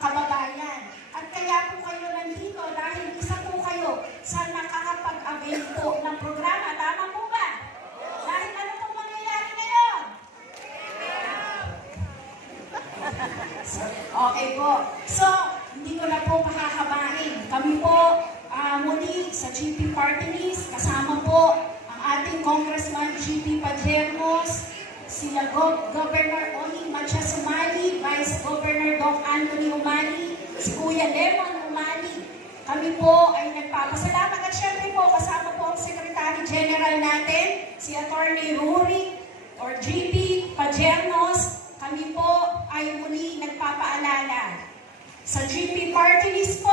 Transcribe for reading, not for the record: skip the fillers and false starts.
kababayan. At kaya po kayo nandito dahil isa po kayo sa nakakapag-avail po ng programa. Tama po ba? Dahil ano pong mangyayari ngayon? Okay po. So, hindi ko na po pahahabain. Kami po muli sa GP Party List, kasama po ang ating Congressman GP Pajermos, sila Governor Oni Matias-Umali, Vice Governor Doc Anthony Umali, si Kuya Lemon Umali. Kami po ay nagpapasalamat at syempre po kasama po ang Secretary General natin, si Attorney Rurik or GP Pajermos. Kami po ay muli nagpapaalala sa GP Party List po.